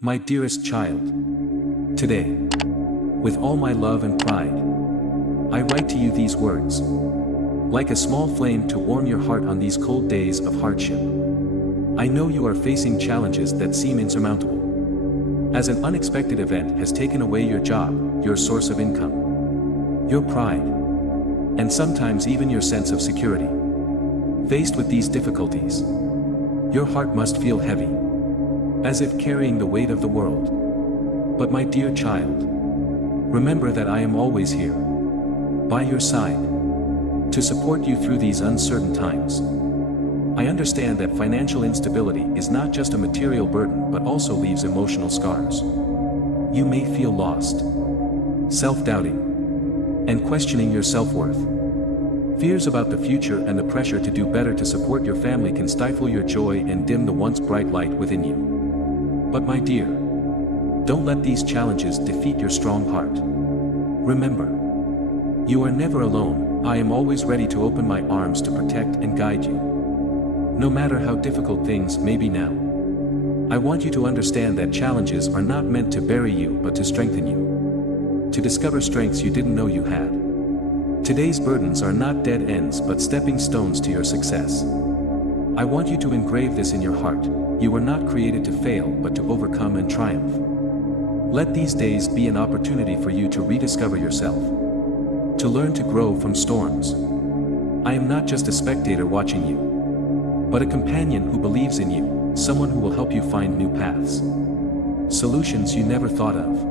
My dearest child, today, with all my love and pride, I write to you these words, like a small flame to warm your heart on these cold days of hardship. I know you are facing challenges that seem insurmountable, as an unexpected event has taken away your job, your source of income, your pride, and sometimes even your sense of security. Faced with these difficulties, your heart must feel heavy, as if carrying the weight of the world. But my dear child, remember that I am always here, by your side, to support you through these uncertain times. I understand that financial instability is not just a material burden but also leaves emotional scars. You may feel lost, self-doubting, and questioning your self-worth. Fears about the future and the pressure to do better to support your family can stifle your joy and dim the once bright light within you. But my dear, don't let these challenges defeat your strong heart. Remember, you are never alone. I am always ready to open my arms to protect and guide you. No matter how difficult things may be now, I want you to understand that challenges are not meant to bury you but to strengthen you, to discover strengths you didn't know you had. Today's burdens are not dead ends but stepping stones to your success. I want you to engrave this in your heart. You were not created to fail but to overcome and triumph. Let these days be an opportunity for you to rediscover yourself, to learn to grow from storms. I am not just a spectator watching you, but a companion who believes in you, someone who will help you find new paths, solutions you never thought of.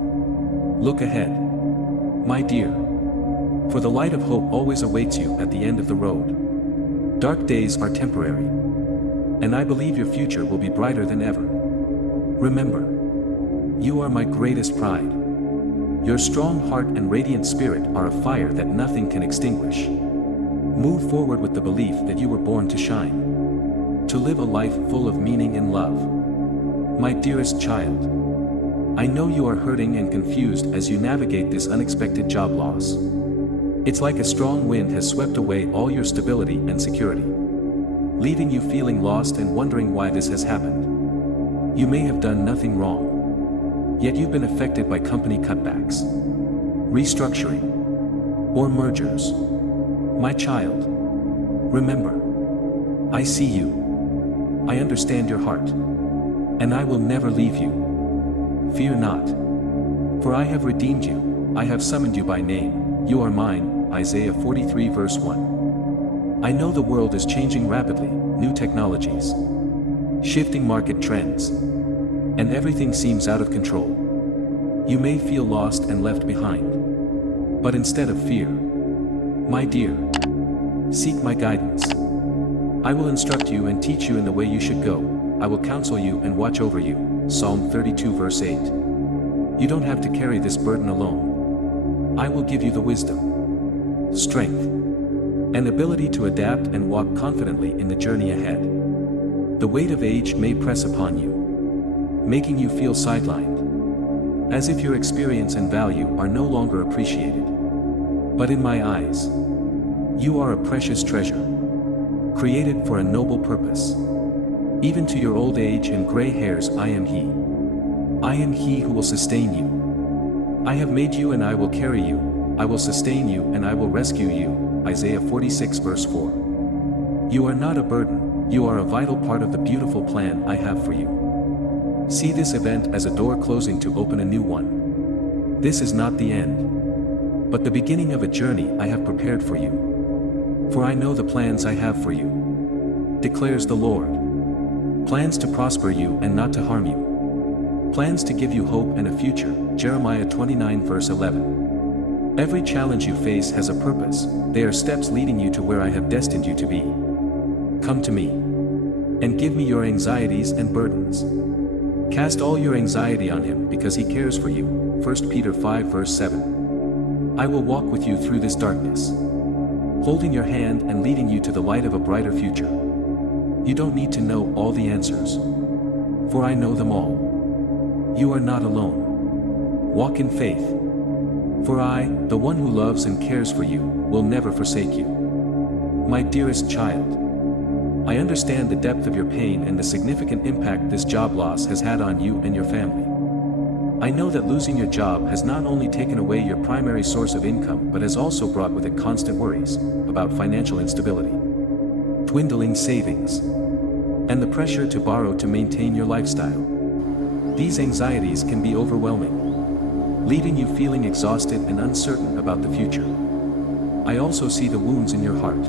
Look ahead, my dear, for the light of hope always awaits you at the end of the road. Dark days are temporary, and I believe your future will be brighter than ever. Remember, you are my greatest pride. Your strong heart and radiant spirit are a fire that nothing can extinguish. Move forward with the belief that you were born to shine, to live a life full of meaning and love. My dearest child, I know you are hurting and confused as you navigate this unexpected job loss. It's like a strong wind has swept away all your stability and security, leaving you feeling lost and wondering why this has happened. You may have done nothing wrong, yet you've been affected by company cutbacks, restructuring, or mergers. My child, remember, I see you, I understand your heart, and I will never leave you. Fear not, for I have redeemed you, I have summoned you by name, you are mine. Isaiah 43 verse 1. I know the world is changing rapidly, new technologies, shifting market trends, and everything seems out of control. You may feel lost and left behind. But instead of fear, my dear, seek my guidance. I will instruct you and teach you in the way you should go. I will counsel you and watch over you. Psalm 32 verse 8. You don't have to carry this burden alone. I will give you the wisdom, strength, and ability to adapt and walk confidently in the journey ahead. The weight of age may press upon you, making you feel sidelined, as if your experience and value are no longer appreciated. But in my eyes, you are a precious treasure, created for a noble purpose. Even to your old age and gray hairs, I am He. I am He who will sustain you. I have made you and I will carry you. I will sustain you and I will rescue you. Isaiah 46 verse 4. You are not a burden, you are a vital part of the beautiful plan I have for you. See this event as a door closing to open a new one. This is not the end, but the beginning of a journey I have prepared for you. For I know the plans I have for you, declares the Lord. Plans to prosper you and not to harm you. Plans to give you hope and a future. Jeremiah 29 verse 11. Every challenge you face has a purpose. They are steps leading you to where I have destined you to be. Come to me, and give me your anxieties and burdens. Cast all your anxiety on Him because He cares for you. 1 Peter 5 verse 7. I will walk with you through this darkness, holding your hand and leading you to the light of a brighter future. You don't need to know all the answers, for I know them all. You are not alone. Walk in faith, for I, the one who loves and cares for you, will never forsake you. My dearest child, I understand the depth of your pain and the significant impact this job loss has had on you and your family. I know that losing your job has not only taken away your primary source of income but has also brought with it constant worries about financial instability, dwindling savings, and the pressure to borrow to maintain your lifestyle. These anxieties can be overwhelming, leaving you feeling exhausted and uncertain about the future. I also see the wounds in your heart.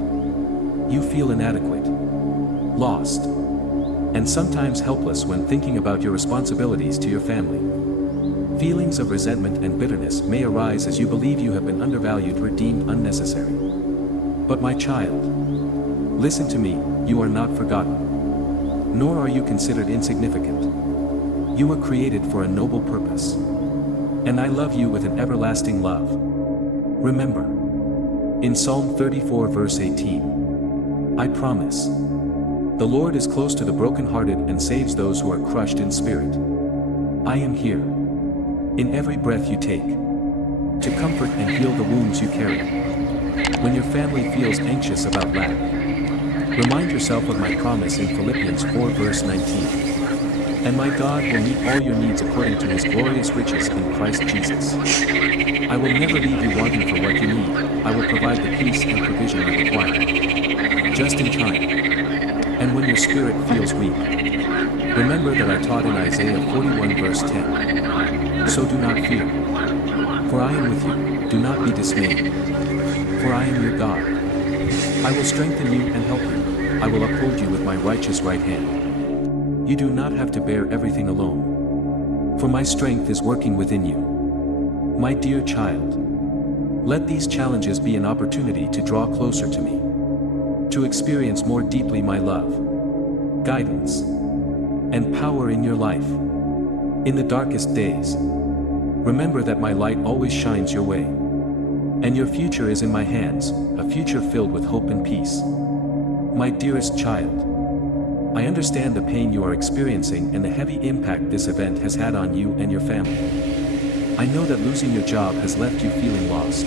You feel inadequate, lost, and sometimes helpless when thinking about your responsibilities to your family. Feelings of resentment and bitterness may arise as you believe you have been undervalued or deemed unnecessary. But my child, listen to me, you are not forgotten. Nor are you considered insignificant. You were created for a noble purpose. And I love you with an everlasting love. Remember, in Psalm 34 verse 18, I promise, the Lord is close to the brokenhearted and saves those who are crushed in spirit. I am here, in every breath you take, to comfort and heal the wounds you carry. When your family feels anxious about lack, remind yourself of my promise in Philippians 4 verse 19. And my God will meet all your needs according to his glorious riches in Christ Jesus. I will never leave you wanting for what you need. I will provide the peace and provision you require, just in time. And when your spirit feels weak, remember that I taught in Isaiah 41 verse 10. So do not fear, for I am with you. Do not be dismayed, for I am your God. I will strengthen you and help you. I will uphold you with my righteous right hand. You do not have to bear everything alone, for my strength is working within you. My dear child, let these challenges be an opportunity to draw closer to me, to experience more deeply my love, guidance, and power in your life. In the darkest days, remember that my light always shines your way, and your future is in my hands, a future filled with hope and peace. My dearest child, I understand the pain you are experiencing and the heavy impact this event has had on you and your family. I know that losing your job has left you feeling lost,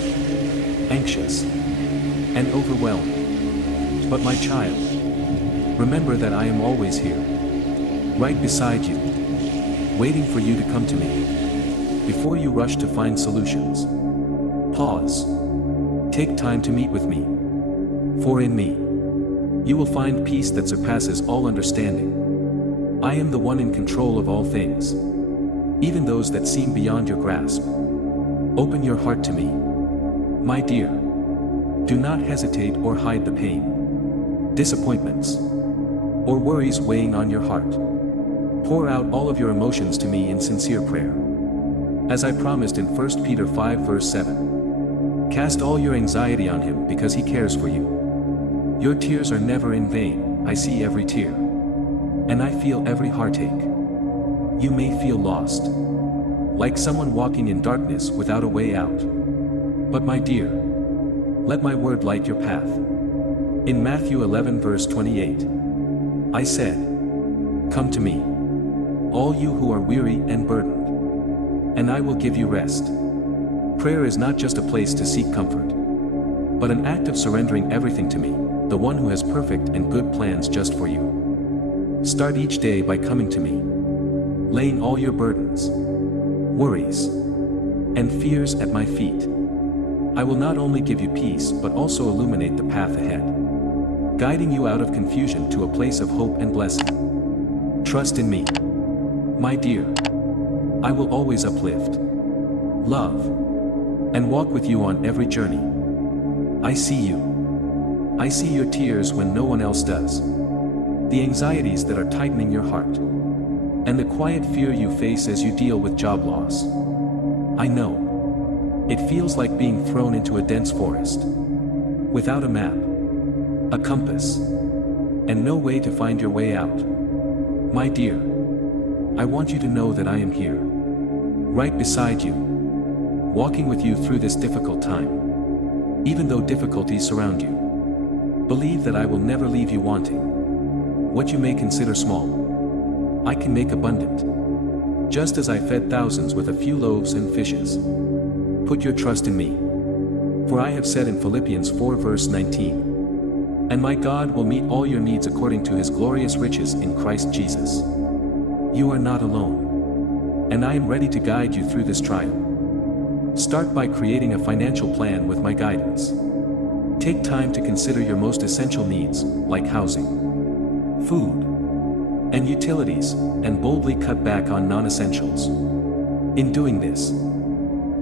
anxious, and overwhelmed. But my child, remember that I am always here, right beside you, waiting for you to come to me. Before you rush to find solutions, pause. Take time to meet with me. For in me, you will find peace that surpasses all understanding. I am the one in control of all things, even those that seem beyond your grasp. Open your heart to me, my dear. Do not hesitate or hide the pain, disappointments, or worries weighing on your heart. Pour out all of your emotions to me in sincere prayer. As I promised in 1 Peter 5 verse 7, cast all your anxiety on him because he cares for you. Your tears are never in vain. I see every tear, and I feel every heartache. You may feel lost, like someone walking in darkness without a way out. But my dear, let my word light your path. In Matthew 11 verse 28, I said, come to me, all you who are weary and burdened, and I will give you rest. Prayer is not just a place to seek comfort, but an act of surrendering everything to me, the one who has perfect and good plans just for you. Start each day by coming to me, laying all your burdens, worries, and fears at my feet. I will not only give you peace but also illuminate the path ahead, guiding you out of confusion to a place of hope and blessing. Trust in me, my dear. I will always uplift, love, and walk with you on every journey. I see you. I see your tears when no one else does, the anxieties that are tightening your heart, and the quiet fear you face as you deal with job loss. I know. It feels like being thrown into a dense forest, without a map, a compass, and no way to find your way out. My dear, I want you to know that I am here, right beside you, walking with you through this difficult time, even though difficulties surround you. Believe that I will never leave you wanting. What you may consider small, I can make abundant. Just as I fed thousands with a few loaves and fishes. Put your trust in me. For I have said in Philippians 4 verse 19, and my God will meet all your needs according to his glorious riches in Christ Jesus. You are not alone. and I am ready to guide you through this trial. Start by creating a financial plan with my guidance. Take time to consider your most essential needs, like housing, food, and utilities, and boldly cut back on non-essentials. In doing this,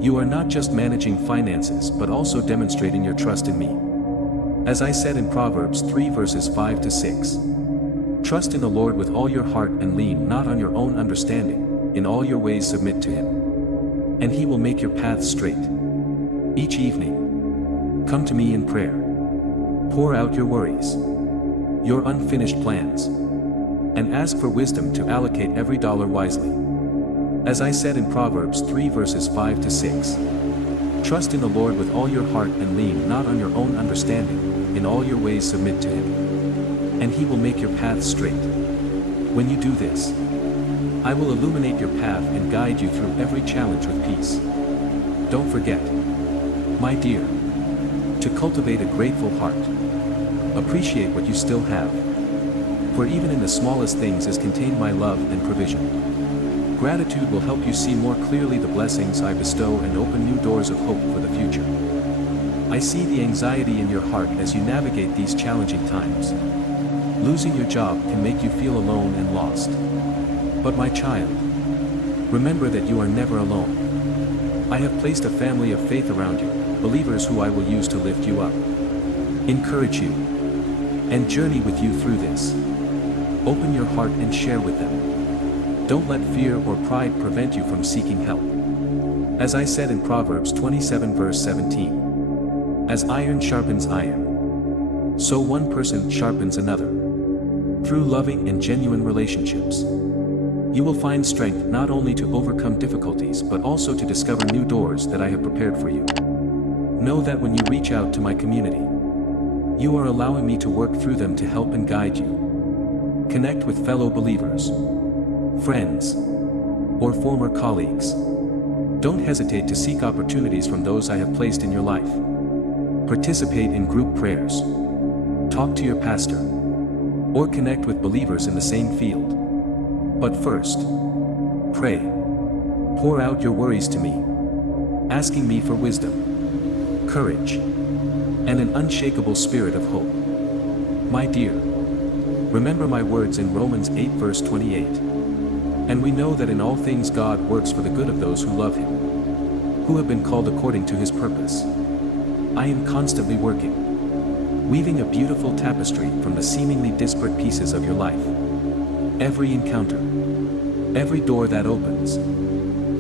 you are not just managing finances but also demonstrating your trust in me. As I said in Proverbs 3 verses 5 to 6, trust in the Lord with all your heart and lean not on your own understanding, in all your ways submit to Him, and He will make your paths straight. Each evening, come to me in prayer. Pour out your worries, your unfinished plans, and ask for wisdom to allocate every dollar wisely. As I said in Proverbs 3 verses 5 to 6, trust in the Lord with all your heart and lean not on your own understanding, in all your ways submit to Him, and He will make your paths straight. When you do this, I will illuminate your path and guide you through every challenge with peace. Don't forget, my dear, to cultivate a grateful heart. Appreciate what you still have, for even in the smallest things is contained my love and provision. Gratitude will help you see more clearly the blessings I bestow and open new doors of hope for the future. I see the anxiety in your heart as you navigate these challenging times. Losing your job can make you feel alone and lost. But my child, remember that you are never alone. I have placed a family of faith around you, believers who I will use to lift you up, encourage you, and journey with you through this. Open your heart and share with them. Don't let fear or pride prevent you from seeking help. As I said in Proverbs 27 verse 17, as iron sharpens iron, so one person sharpens another. Through loving and genuine relationships, you will find strength not only to overcome difficulties but also to discover new doors that I have prepared for you. Know that when you reach out to my community, you are allowing me to work through them to help and guide you. Connect with fellow believers, friends, or former colleagues. Don't hesitate to seek opportunities from those I have placed in your life. Participate in group prayers. Talk to your pastor, or connect with believers in the same field. But first, pray. Pour out your worries to me, asking me for wisdom, courage, and an unshakable spirit of hope. My dear, remember my words in Romans 8 verse 28. And we know that in all things God works for the good of those who love Him, who have been called according to His purpose. I am constantly working, weaving a beautiful tapestry from the seemingly disparate pieces of your life. Every encounter, every door that opens,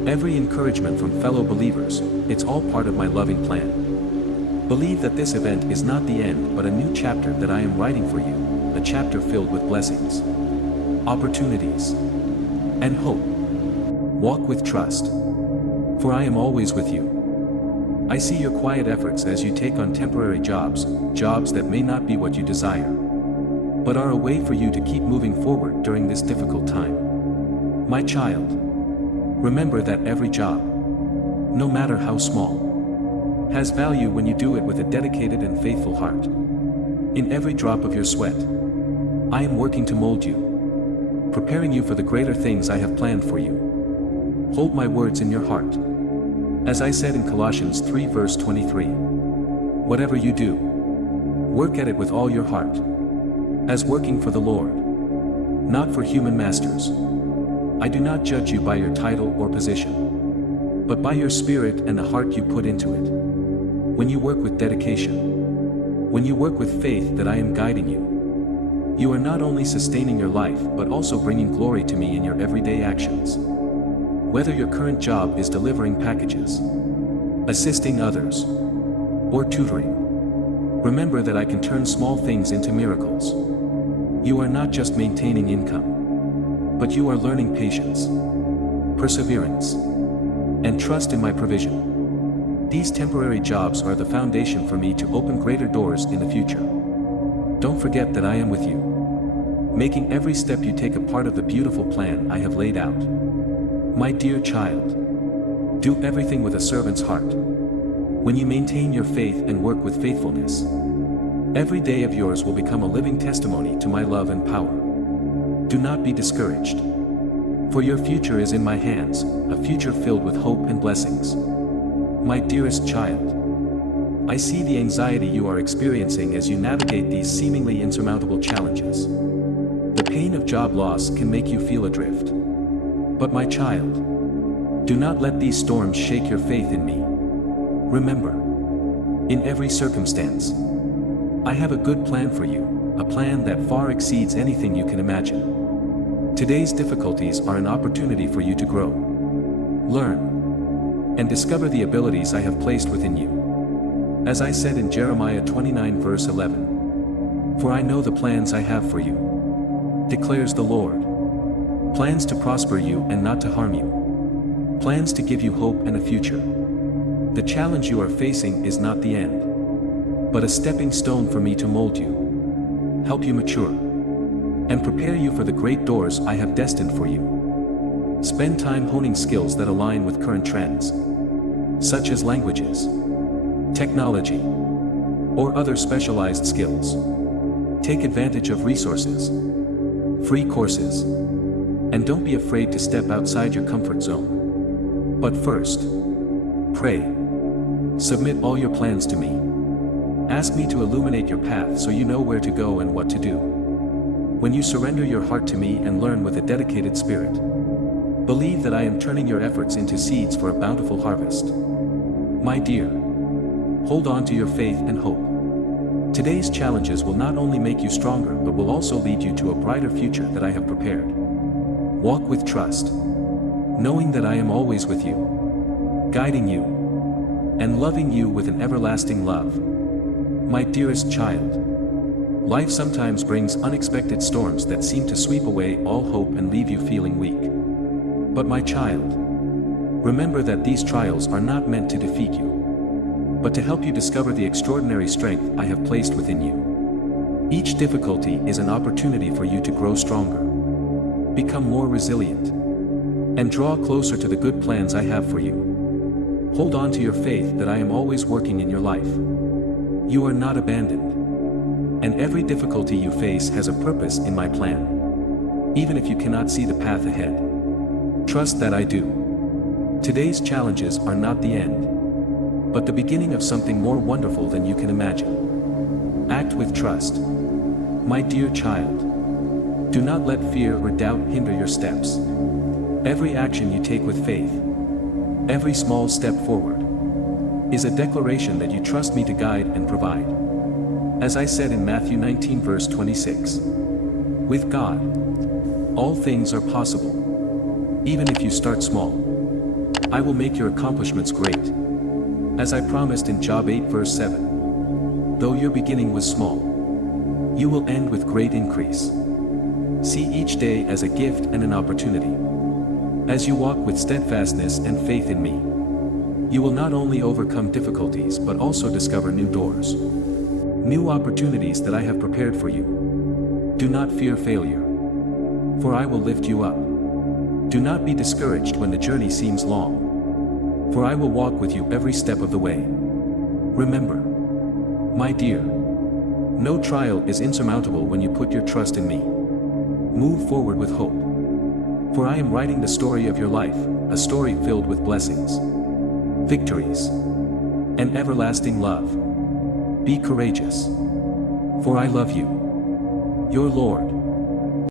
every encouragement from fellow believers, it's all part of my loving plan. Believe that this event is not the end but a new chapter that I am writing for you, a chapter filled with blessings, opportunities, and hope. Walk with trust, for I am always with you. I see your quiet efforts as you take on temporary jobs that may not be what you desire, but are a way for you to keep moving forward during this difficult time. My child, remember that every job, no matter how small, has value when you do it with a dedicated and faithful heart. In every drop of your sweat, I am working to mold you, preparing you for the greater things I have planned for you. Hold my words in your heart. As I said in Colossians 3 verse 23, whatever you do, work at it with all your heart, as working for the Lord, not for human masters. I do not judge you by your title or position, but by your spirit and the heart you put into it. When you work with dedication, when you work with faith that I am guiding you, you are not only sustaining your life but also bringing glory to me in your everyday actions. Whether your current job is delivering packages, assisting others, or tutoring, remember that I can turn small things into miracles. You are not just maintaining income, but you are learning patience, perseverance, and trust in my provision. These temporary jobs are the foundation for me to open greater doors in the future. Don't forget that I am with you, making every step you take a part of the beautiful plan I have laid out. My dear child, do everything with a servant's heart. When you maintain your faith and work with faithfulness, every day of yours will become a living testimony to my love and power. Do not be discouraged. For your future is in my hands, a future filled with hope and blessings. My dearest child, I see the anxiety you are experiencing as you navigate these seemingly insurmountable challenges. The pain of job loss can make you feel adrift. But my child, do not let these storms shake your faith in me. Remember, in every circumstance, I have a good plan for you, a plan that far exceeds anything you can imagine. Today's difficulties are an opportunity for you to grow, learn, and discover the abilities I have placed within you. As I said in Jeremiah 29 verse 11, "For I know the plans I have for you, declares the Lord. Plans to prosper you and not to harm you. Plans to give you hope and a future." The challenge you are facing is not the end, but a stepping stone for me to mold you, help you mature, and prepare you for the great doors I have destined for you. Spend time honing skills that align with current trends, such as languages, technology, or other specialized skills. Take advantage of resources, free courses, and don't be afraid to step outside your comfort zone. But first, pray. Submit all your plans to me. Ask me to illuminate your path so you know where to go and what to do. When you surrender your heart to me and learn with a dedicated spirit, believe that I am turning your efforts into seeds for a bountiful harvest. My dear, hold on to your faith and hope. Today's challenges will not only make you stronger but will also lead you to a brighter future that I have prepared. Walk with trust, knowing that I am always with you, guiding you, and loving you with an everlasting love. My dearest child, life sometimes brings unexpected storms that seem to sweep away all hope and leave you feeling weak. But my child, remember that these trials are not meant to defeat you, but to help you discover the extraordinary strength I have placed within you. Each difficulty is an opportunity for you to grow stronger, become more resilient, and draw closer to the good plans I have for you. Hold on to your faith that I am always working in your life. You are not abandoned, and every difficulty you face has a purpose in my plan, even if you cannot see the path ahead. Trust that I do. Today's challenges are not the end, but the beginning of something more wonderful than you can imagine. Act with trust. My dear child, do not let fear or doubt hinder your steps. Every action you take with faith, every small step forward, is a declaration that you trust me to guide and provide. As I said in Matthew 19 verse 26, with God, all things are possible. Even if you start small, I will make your accomplishments great. As I promised in Job 8 verse 7, though your beginning was small, you will end with great increase. See each day as a gift and an opportunity. As you walk with steadfastness and faith in me, you will not only overcome difficulties but also discover new doors, new opportunities that I have prepared for you. Do not fear failure, for I will lift you up. Do not be discouraged when the journey seems long, for I will walk with you every step of the way. Remember, my dear, no trial is insurmountable when you put your trust in me. Move forward with hope, for I am writing the story of your life, a story filled with blessings, victories, and everlasting love. Be courageous, for I love you. Your Lord.